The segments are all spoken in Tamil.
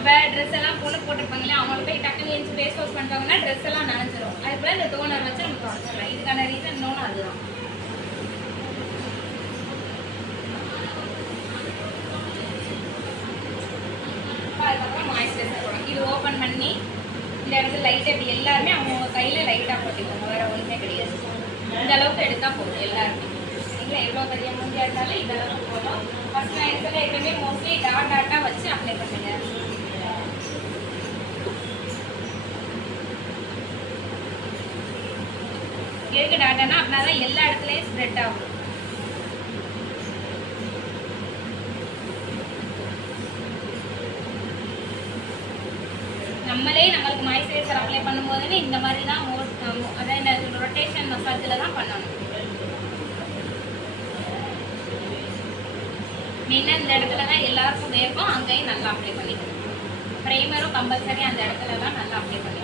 இப்போ ட்ரெஸ் எல்லாம் பொண்ணு போட்டிருப்பாங்களே அவங்களுக்கு போய் டக்குனு எழுந்து ஃபேஸ் வாஷ் பண்ணுறாங்கன்னா ட்ரெஸ் எல்லாம் நனைஞ்சிரும். அதுக்குள்ள இந்த டோனர் வச்சு நம்ம தொடச்சிடலாம். இதுக்கான ரீசன் இன்னொன்று அதுதான். அதுக்கப்புறம் மாய்ஸ்சரைசர் போடும். இது ஓப்பன் பண்ணி இந்த இடத்துல லைட்டாக இப்படி எல்லாருமே அவங்க கையில் லைட்டாக போட்டுக்கோங்க. வேறு ஒன்றுமே கிடையாது. இந்த அளவுக்கு எடுத்தால் போதும் எல்லாருமே. இல்லை எவ்வளோ பெரிய மூஞ்சியாக இருந்தாலும் இந்த அளவுக்கு போதும். ஃபஸ்ட் நான் இடத்துல எப்பவுமே மோஸ்ட்லி டாட்டாக வச்சு அப்ளை பண்ணுங்க. எதுக்கு டாட்டானா அப்படின்னா தான் எல்லா இடத்துலையும் ஸ்ப்ரெட் ஆகும். நம்மளே நம்மளுக்கு மாய்ஸ்சரைசர் அப்ளை பண்ணும்போதுன்னு இந்த மாதிரி தான் அதாவது ரொட்டேஷன் மசாஜில் தான் பண்ணணும். மெயினாக இந்த இடத்துல தான் எல்லாருக்கும் வேர்க்கும், அங்கேயும் நல்லா அப்ளை பண்ணிக்கணும். ப்ரைமரும் கம்பல்சரி அந்த இடத்துல தான் நல்லா அப்ளை பண்ணிக்கணும்.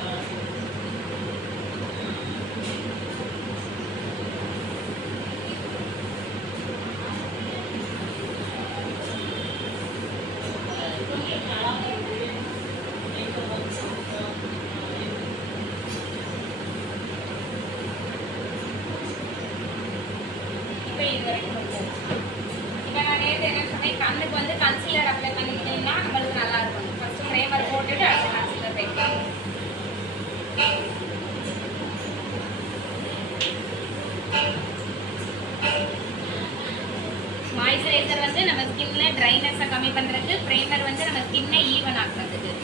கண்ணுக்கு வந்து கன்சீலர் அப்ளை பண்ணிக்கிட்டீங்கன்னா நம்மளுக்கு நல்லா இருக்கும். ஃபர்ஸ்ட் ப்ரைமர் போட்டுட்டு அடுத்து கன்சீலர் வைக்கலாம். மாய்ஸ்சரைசர் வந்து நம்ம ஸ்கின்ல ட்ரைனஸை கம்மி பண்றதுக்கு, ப்ரைமர் வந்து நம்ம ஸ்கின்னை ஈவன் ஆக்குறதுக்கு.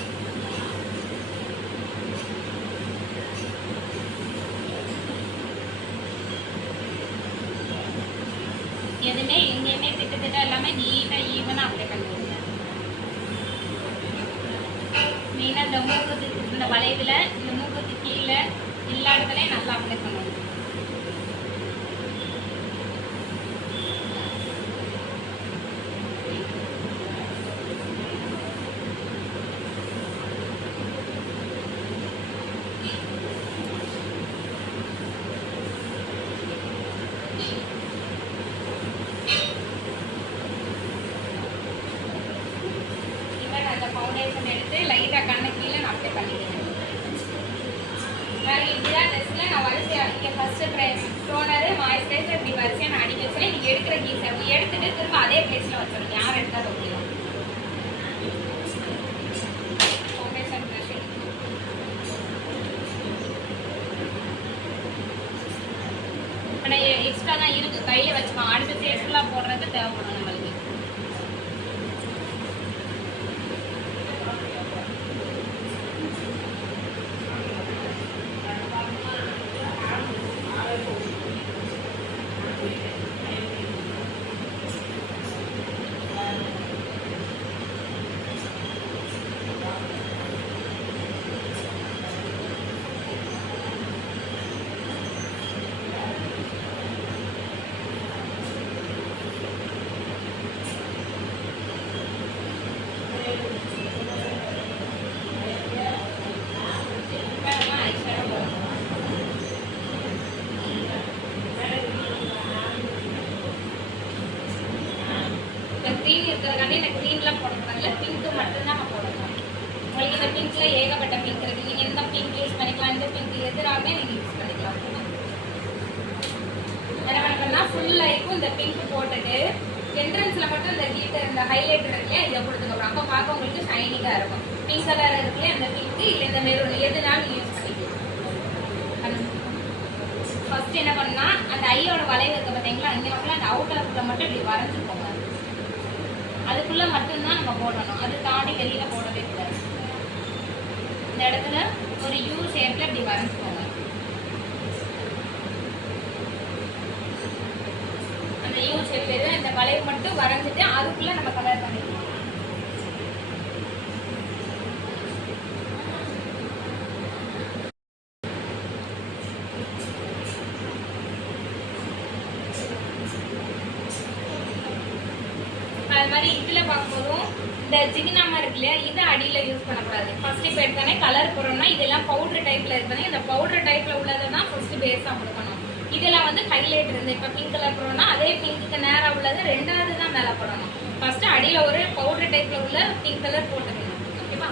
எதுவுமே எங்கேயுமே திட்ட எல்லாமே நீட்டாக ஈவனாக அப்ளை பண்ணுவீங்க. மெயினாக இந்த மூக்குத்து இந்த வளைவில் இந்த மூக்குத்து கீழே எல்லா இடத்துலையும் நல்லா அப்ளை பண்ணுவோம். ஃபவுண்டேஷன் எடுத்து லைட்டாக கண்ணு கீழே நான் அப்ளை பண்ணிக்கிறேன். வேறு இப்படிதான் ட்ரெஸ்ஸில் நான் வரிசையாக இங்கே ஃபஸ்ட்டு டோனரு மாய்ஸ்சரைசர் இப்படி வரிசையாக நான் அடிக்க வச்சுருவேன். நீங்கள் எடுக்கிற கீசர் எடுத்துகிட்டு திரும்ப அதே பிளேஸில் வச்சிடணும். யார் எடுத்தால் ஓகேலாம் ஃபவுண்டேஷன் ப்ரஷ் இப்போ நான் எக்ஸ்ட்ரா தான் இருக்குது கையில் வச்சுப்போம். அடுத்த ஃபேஸ்ஃபுல்லாக போடுறது தேவைப்படும் நம்மளுக்கு. க்ரீன் இருக்கிறதுக்காண்டி இந்த க்ரீன்லாம் போடக்கூடாதுல, பிங்க்கு மட்டும்தான் நம்ம போடணும். உங்களுக்கு இந்த பிங்க்கில் ஏகப்பட்ட பிங்க் இருக்குது. நீங்கள் எந்த பிங்க் யூஸ் பண்ணிக்கலாம், இந்த பிங்க் எதிராகவே நீங்கள் யூஸ் பண்ணிக்கலாம். என்ன பண்ணணும்னா ஃபுல்லாக இருக்கும் இந்த பிங்க் போட்டுட்டு என்ட்ரன்ஸில் மட்டும் இந்த கிளிட்டர் இந்த ஹைலைட்டர் இருக்குல்லையா இதை கொடுத்துக்கணும். அப்போ பார்க்க உங்களுக்கு ஷைனிங்காக இருக்கும். பிங்க் கலர் இருக்குல்லையா அந்த பிங்க்கு இல்லை இந்த மெரூன் எதுனாலும் யூஸ் பண்ணிக்கலாம். ஃபர்ஸ்ட் என்ன பண்ணா அந்த ஐயோட வளைவு இருக்க பார்த்தீங்களா, அங்கே அந்த அவுட்டருக்குள்ள மட்டும் இப்படி வரைஞ்சிக்கோங்க. அதுக்குள்ள மட்டும்தான் நம்ம போடணும். அது தாண்டி வெளியில போடவே கூடாது. இந்த இடத்துல ஒரு யூ ஷேப்ல இப்படி வரைஞ்சிக்கோங்க. அந்த யூ ஷேப்ல இந்த வளைவு மட்டும் வரைஞ்சிட்டு அதுக்குள்ள நம்ம கலர் பண்ணிக்கலாம். அது மாதிரி இதில் பார்க்கும்போதும் இந்த ஜிகினாமா இருக்கு இல்லையா, இதை அடியில் யூஸ் பண்ணக்கூடாது. ஃபர்ஸ்ட் இப்போ எடுத்தானே கலர் போடுறோம்னா இதெல்லாம் பவுடர் டைப்பில் எடுத்தானே இந்த பவுடர் டைப்பில் உள்ளதை தான் ஃபர்ஸ்ட் பேஸாக கொடுக்கணும். இதெல்லாம் வந்து ஹைலைட் இருந்து இப்போ பிங்க் கலர் போடுறோம்னா அதே பிங்க்கு நேராக உள்ளது ரெண்டாவது தான் மேலே போடணும். ஃபர்ஸ்ட் அடியில் ஒரு பவுடர் டைப்பில் உள்ள பிங்க் கலர் போட்டுக்கணும். ஓகேவா?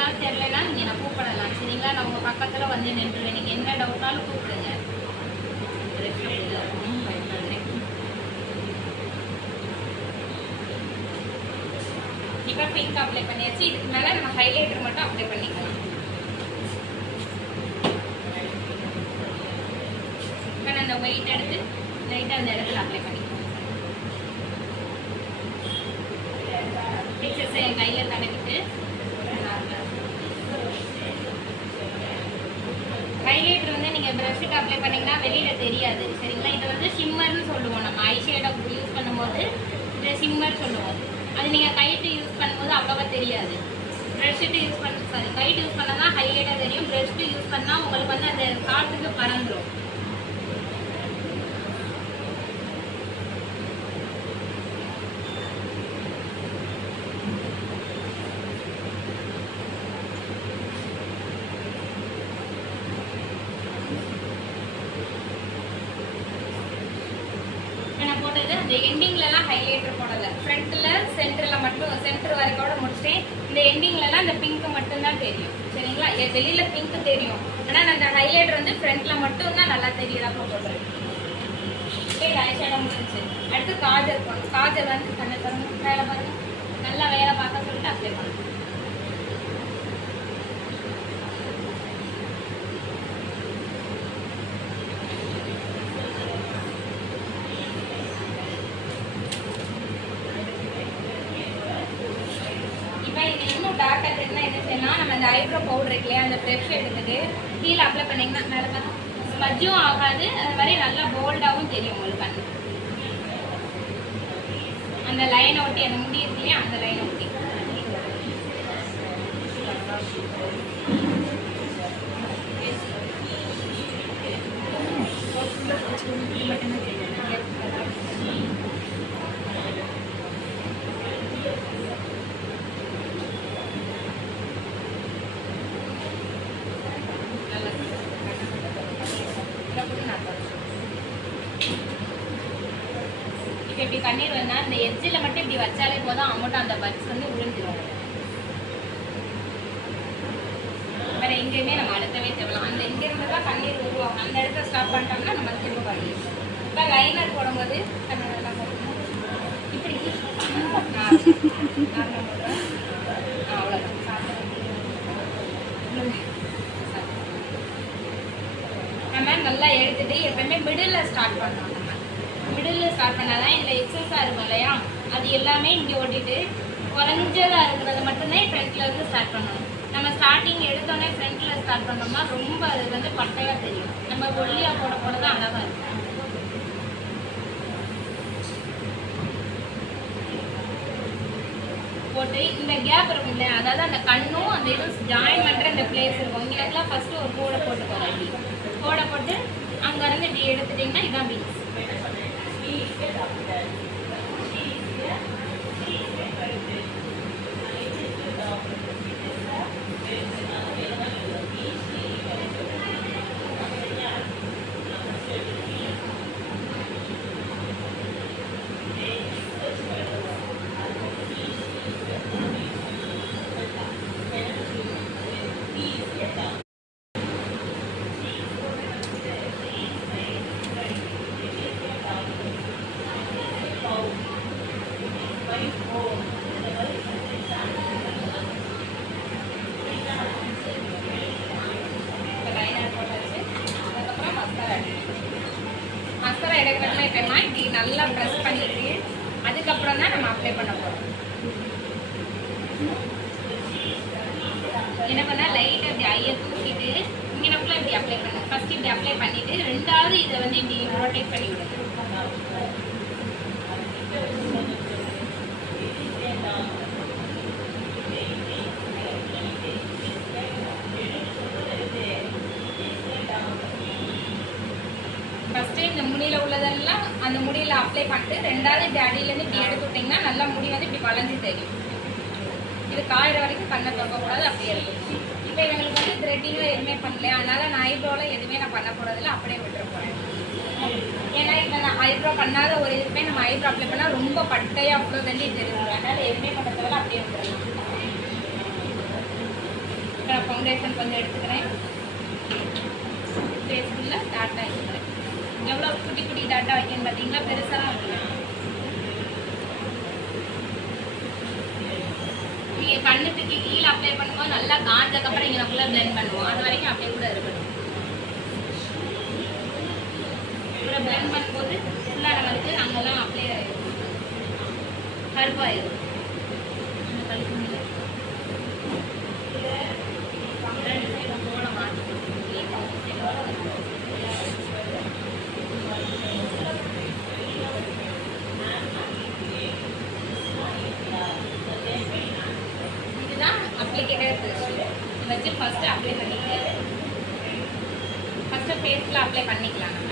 எதுனாலும் தெரியலன்னா நீங்கள் நான் கூப்பிடலாம் சரிங்களா. நான் உங்கள் பக்கத்தில் வந்து நின்றுவேன். நீங்கள் என்ன டவுட்னாலும் கூப்பிடுங்க. இப்போ பிங்க் அப்ளை பண்ணியாச்சு. இதுக்கு மேலே நம்ம ஹைலைட்டர் மட்டும் அப்ளை பண்ணிக்கலாம். இப்போ நான் அந்த ஒயிட் எடுத்து லைட்டாக அந்த இடத்துல அப்ளை பண்ணிக்கலாம். எக்ஸஸை என் கையில் தடவிட்டு ஹைலைட்டர் வந்து நீங்கள் ப்ரஷ்ஷுக்கு அப்ளை பண்ணிங்கன்னா வெளியில் தெரியாது சரிங்களா. இதை வந்து ஷிம்மர்னு சொல்லுவோம். நம்ம ஐ ஷேடோ யூஸ் பண்ணும்போது இதை ஷிம்மர் சொல்லுவோம். அது நீங்கள் கைட்டு யூஸ் பண்ணும்போது அவ்வளோவா தெரியாது. ப்ரஷ்ஷுட்டு யூஸ் பண்ண கைட்டு யூஸ் பண்ணால் தான் ஹைலைட்டாக தெரியும். ப்ரஷ்ட்டு யூஸ் பண்ணால் உங்களுக்கு வந்து அந்த காற்றுக்கு பறந்துடும். இந்த எண்டிங்லலாம் ஹைலைட்டர் போடலை. ஃப்ரண்ட்டில் சென்டரில் மட்டும் சென்டர் வரைக்கோட முடிச்சிட்டேன். இந்த எண்டிங்லலாம் இந்த பிங்க் மட்டும்தான் தெரியும் சரிங்களா. வெளியில் பிங்க் தெரியும். ஆனால் நான் அந்த ஹைலைட்டர் வந்து ஃப்ரண்ட்டில் மட்டும்தான் நல்லா தெரியுறாப்போ போடுறேன். ஓகே ஐஷேடோ முடிஞ்சு. அடுத்து காஜல் போடணும். காஜல் வந்து கண்ணை தரணும். வேலை பாருங்க. நல்லா வேலை பார்க்க சொல்லிட்டு அப்ளை பண்ணணும். டார்க்காக தெரியுதுன்னா என்ன செய்யலாம், நம்ம அந்த ஐப்ரோ பவுடர் இருக்கு இல்லையா, அந்த ப்ரெஷ் எடுத்துட்டு கீழே அப்ளை பண்ணிங்கன்னா மேலே பார்த்தா ஸ்மஜ்ஜும் ஆகாது. அது மாதிரி நல்லா போல்டாகவும் தெரியும் உங்களுக்கு. அந்த லைனை ஒட்டி அந்த முடி இருக்கு இல்லையா, அந்த லைனை ஒட்டி இப்படி பண்ணிடுவேன்னா இந்த எட்ஜில் மட்டும் இப்படி வச்சாலே போதும். அமௌண்ட் அந்த பட்ஸ் வந்து விழுந்துடும். வேற எங்கேயுமே நம்ம அடுத்தவே தேவலாம். அந்த இங்கிருந்து தான் கண்ணீர் உருவாகும். அந்த இடத்த ஸ்டாப் பண்ணிட்டோம்னா நம்ம திரும்ப பண்ணிடுவோம். இப்போ லைனர் போடும்போது கண்ணெல்லாம் போடணும். இப்படி அவ்வளோதான். நம்ம நல்லா எடுத்துட்டு எப்பவுமே மிடில் ஸ்டார்ட் பண்ணணும். மிடில் ஸ்டார்ட் பண்ணாதான் இதில் எக்ஸஸாக இருக்கும் இல்லையா, அது எல்லாமே இங்கே ஓட்டிட்டு குறைஞ்சதாக இருக்கிறத மட்டும்தான் ஃப்ரண்ட்டில் இருந்து ஸ்டார்ட் பண்ணணும். நம்ம ஸ்டார்டிங் எடுத்தோடனே ஃப்ரண்ட்டில் ஸ்டார்ட் பண்ணோம்னா ரொம்ப அது வந்து பட்டையாக தெரியும். நம்ம ஒல்லியாக போட போட தான் அழகாக இருக்கும். போட்டு இந்த கேப் இருக்கும் இல்லையா, அதாவது அந்த கண்ணும் அந்த இதுவும் ஜாயின் பண்ணுற அந்த பிளேஸ் இருக்கும். இங்கெல்லாம் ஃபஸ்ட்டு ஒரு கோடை போட்டு போகிறேன். இப்படி கோடை போட்டு அங்கேருந்து இப்படி எடுத்துட்டிங்கன்னா இதான் பீன்ஸ். நல்லா ப்ரெஸ் பண்ணிட்டு அதுக்கப்புறம் தான் நம்ம அப்ளை பண்ண போகிறோம். என்ன பண்ணால் லைட்டாக இப்படி ஐயை தூக்கிட்டு இங்கே நம்மளும் இப்படி அப்ளை பண்ணணும். ஃபஸ்ட்டு இப்படி அப்ளை பண்ணிவிட்டு ரெண்டாவது இதை வந்து இப்படி ரொட்டேட் பண்ணி விடுங்க. ஃபஸ்ட்டு இந்த முடியில் உள்ளதெல்லாம் அந்த முடியில் அப்ளை பண்ணிட்டு ரெண்டாவது இப்படி அடியிலேருந்து இப்படி எடுத்து விட்டிங்கன்னா நல்லா முடி வந்து இப்படி வளைஞ்சு தெரியும். இது காயிற வரைக்கும் கண்ணை தொடக்கக்கூடாது, அப்படியே இருக்கும். இப்போ இவங்களுக்கு வந்து த்ரெட்டிங்கோ எதுவுமே பண்ணல, அதனால் நான் ஐப்ரோவில் எதுவுமே நான் பண்ண போகிறதில்ல, அப்படியே விட்டுற போகிறேன். ஏன்னா இப்போ நான் ஐப்ரோ பண்ணாத ஒரு இதுக்குமே நம்ம ஐப்ரோ அப்ளை பண்ணால் ரொம்ப பட்டையாக அவ்வளோ தள்ளி தெரியும். அதனால் எதுவுமே பண்ணுறதில்ல, அப்படியே விட்டுறலாம். ஃபவுண்டேஷன் கொஞ்சம் எடுத்துக்கிறேன். ஃபேஸ் ஃபுல்லாக டாட்டா வைக்கிறேன். எவ்வளோ குட்டி குட்டி டாட்டா வைக்கணும்னு பார்த்தீங்கன்னா பெருசாக தான் வைக்கிறேன். நீங்கள் கண்ணுக்கு கீழே அப்ளை பண்ணும்போது நல்லா காஞ்சதுக்கப்புறம் இங்கே நம்மள பிளெண்ட் பண்ணுவோம். அது வரைக்கும் அப்படியே கூட இருக்கணும். அப்புறம் பிளெண்ட் பண்ணும்போது ஃபுல்லாக நம்மளுக்கு அங்கெல்லாம் அப்ளை ஆகிடும், கருப்பாயிடும். வச்சு ஃபஸ்ட்டு அப்ளை பண்ணிட்டு ஃபஸ்ட்டு ஃபேஸில் அப்ளை பண்ணிக்கலாம் நம்ம.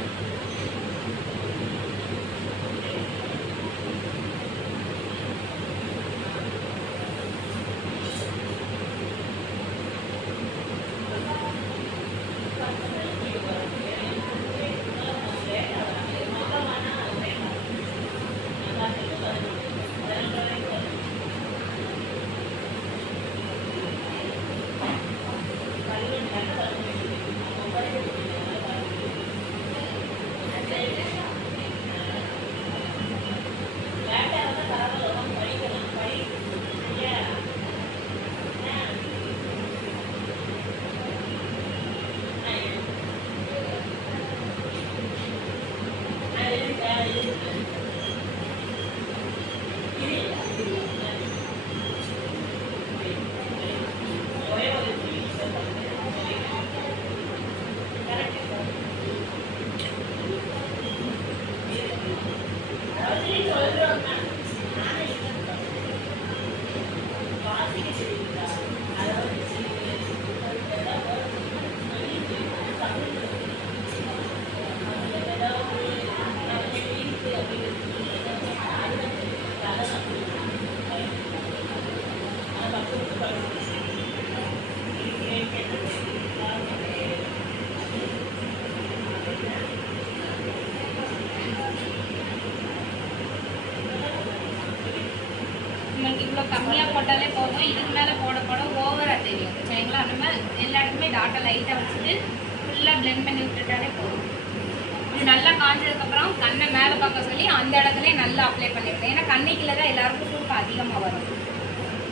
இவ்வளோ கம்மியாக போட்டாலே போதும். இதுக்கு மேலே போட போட ஓவராக தெரியும் சரிங்களா. அந்த மாதிரி எல்லா இடத்துமே டாட்டா லைட்டாக வச்சுட்டு ஃபுல்லாக பிளெண்ட் பண்ணி விட்டுட்டாலே போதும். இது நல்லா காஞ்சதுக்கப்புறம் கண்ணை மேலே பார்க்க சொல்லி அந்த இடத்துல நல்லா அப்ளை பண்ணிடுறேன். ஏன்னா கண்ணைக்குள்ள தான் எல்லாருக்கும் சூப்பு அதிகமாக வரும்.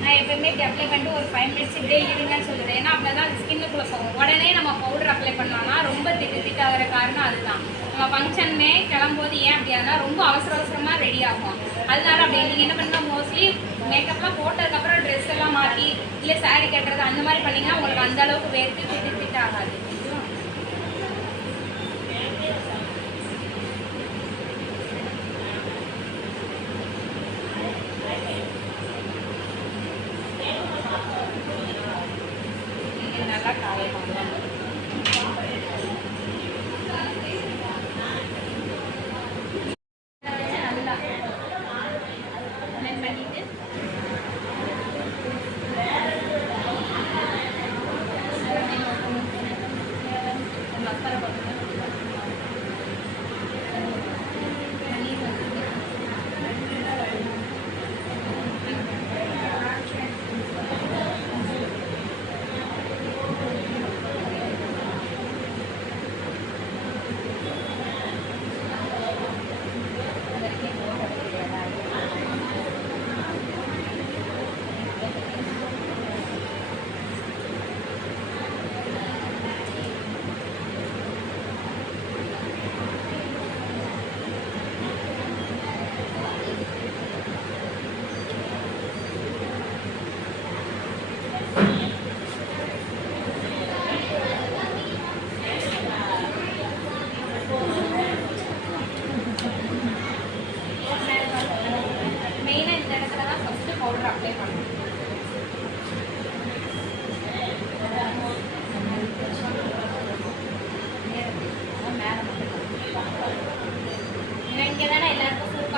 நான் எப்பவுமே இப்படி அப்ளை பண்ணிட்டு ஒரு 5 மினிட்ஸ் இப்படியே இருங்கன்னு சொல்லுறேன். ஏன்னா அப்போ தான் ஸ்கின்னுக்குள்ளே போகும். உடனே நம்ம பவுடர் அப்ளை பண்ணோம்னா ரொம்ப திட்டாகிற காரணம் அதுதான். நம்ம ஃபங்க்ஷனுமே கிளம்போது ஏன் அப்படியானா ரொம்ப அவசரமாக ரெடி ஆகும். அதனால அப்படி நீங்கள் என்ன பண்ணுங்க, மோஸ்ட்லி மேக்கப்லாம் போட்டதுக்கப்புறம் ட்ரெஸ் எல்லாம் மாற்றி இல்லை சாரீ கட்டுறது அந்த மாதிரி பண்ணிங்கன்னா உங்களுக்கு அந்த அளவுக்கு வேர்த்து திட்டாகாது. நல்லா காய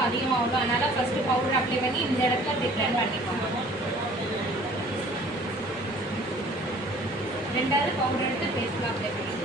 அதிகமாகும். அதனால ஃபர்ஸ்ட் பவுடர் அப்ளை பண்ணி இந்த இடத்துல டிஃப்ரெண்ட் பண்ணிக்கோங்க. ரெண்டாவது பவுடர் எடுத்து ஃபேஸ்ல அப்ளை பண்ணிக்கோங்க.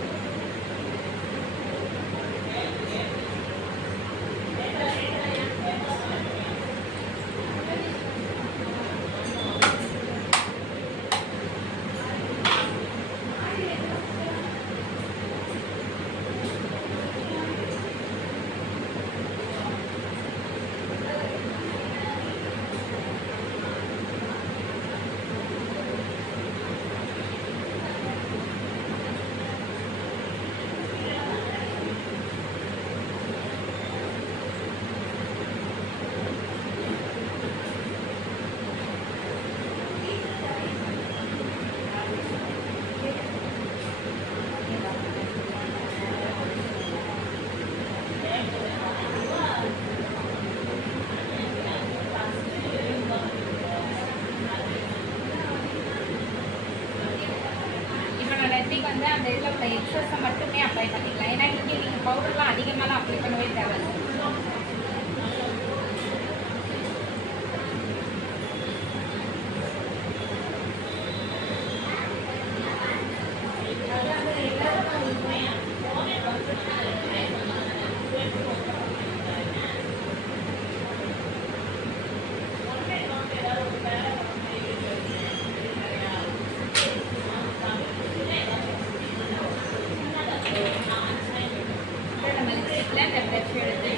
வந்து அந்த இதில் உள்ள எக்ஸஸை மட்டுமே அப்ளை பண்ணிக்கலாம். ஏன்னா இங்கே நீங்கள் பவுடர்லாம் அதிகமாகலாம் அப்ளை பண்ணவே தேவையில்லை. இந்த ப்ரஷ் எடுத்து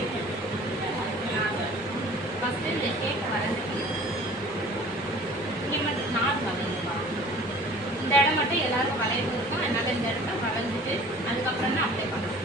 ஃபஸ்ட்டு இந்த ஷேப்பை வரைஞ்சிட்டு இங்கே மட்டும் நார்மல் இந்த இடம் மட்டும் எல்லாருக்கும் வளைவு இருக்கும். அதனால இந்த இடத்த வளைஞ்சிட்டு அதுக்கப்புறம் தான் அப்ளை பண்ணணும்.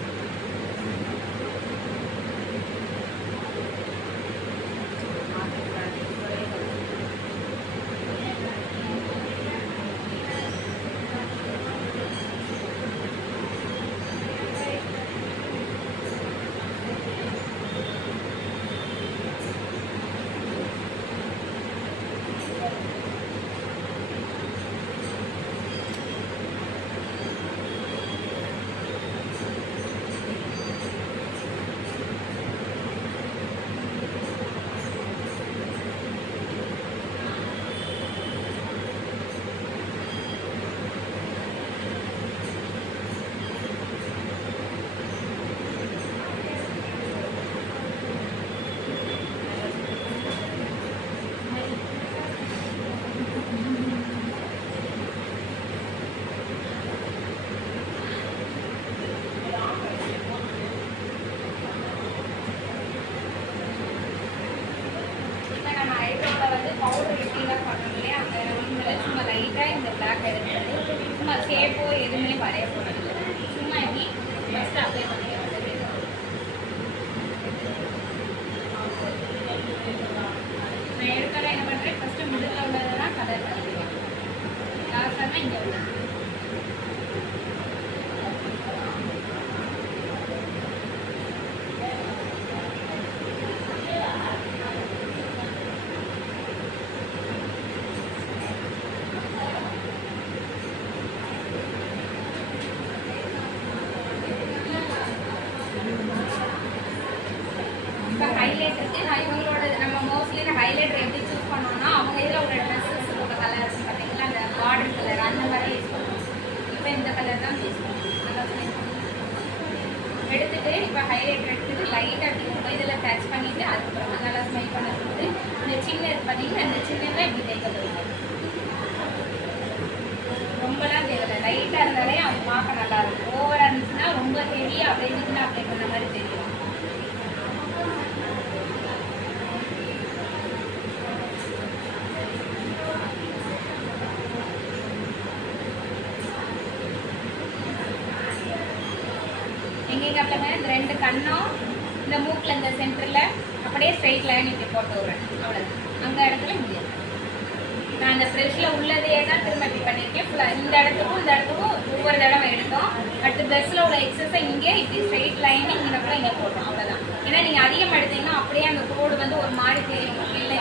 பவுடர் எப்படிலாம் பண்ணுறோம் இல்லையா, அந்த இதில் சும்மா லைட்டாக இந்த பிளாக் எடுத்து சும்மா ஷேப்போ எதுவுமே வரைய போகிறது. சும்மா எப்படி ஃபஸ்ட்டு அப்ளை பண்ணிடுறது. நான் எடுக்கலாம் என்ன பண்ணுறேன், ஃபஸ்ட்டு மிடில் உள்ளதெல்லாம் கலர் பண்ணிடுவேன். லாஸ்ட்டாக தான் இங்கே உள்ளது. ஹைலைட்டருக்கு நான் இவங்களோட நம்ம மோஸ்ட்லி இந்த ஹைலைட்டர் எப்படி சூஸ் பண்ணோம்னா அவங்க இதில் உள்ள ட்ரெஸ்ஸஸ் உள்ள கலர் இருக்கும் பார்த்தீங்களா, அந்த பார்டர் கலர் அந்த மாதிரி யூஸ் பண்ணுவோம். இப்போ இந்த கலர் தான் யூஸ் பண்ணுவோம். எடுத்துகிட்டு இப்போ ஹைலைட்டர் எடுத்துட்டு லைட்டாக அப்படி இதில் டச் பண்ணிவிட்டு அதுக்கப்புறமா நல்லா ஸ்மெல் பண்ணுறது இந்த சின்ன இது பார்த்தீங்கன்னா இந்த சின்னதாக இப்படி தேய்க்கப்படுது. ரொம்பலாம் தேவையில்லை, லைட்டாக இருந்தாலே அவங்க பார்க்க நல்லாயிருக்கும். ஓவராக இருந்துச்சுன்னா ரொம்ப ஹெவியாக அப்படியே இருந்துச்சுன்னா அப்ளை பண்ண மாதிரி தெரியும். எங்கெங்க அப்ளை பண்ண இந்த ரெண்டு கண்ணும் இந்த மூக்கில் இந்த சென்டரில் அப்படியே ஸ்ட்ரைட் லைன் இப்படி போட்டு விடுறேன். அவ்வளோ அந்த இடத்துல முடியாது. நான் அந்த ப்ரெஷ்ஷில் உள்ளதையே தான் திரும்ப இப்படி பண்ணியிருக்கேன். ஃபுல்லாக இந்த இடத்துக்கும் ஒவ்வொரு தடவை எடுத்தோம். அடுத்து ப்ரெஷ்ஷில் உள்ள எக்ஸஸை இங்கே இப்படி ஸ்ட்ரைட் லைன் இங்கே கூட இங்கே போட்டோம். அவ்வளோதான். ஏன்னா நீங்கள் அதிகமாக எடுத்தீங்கன்னா அப்படியே அந்த கோடு வந்து ஒரு மாதிரி தெரியும். இல்லை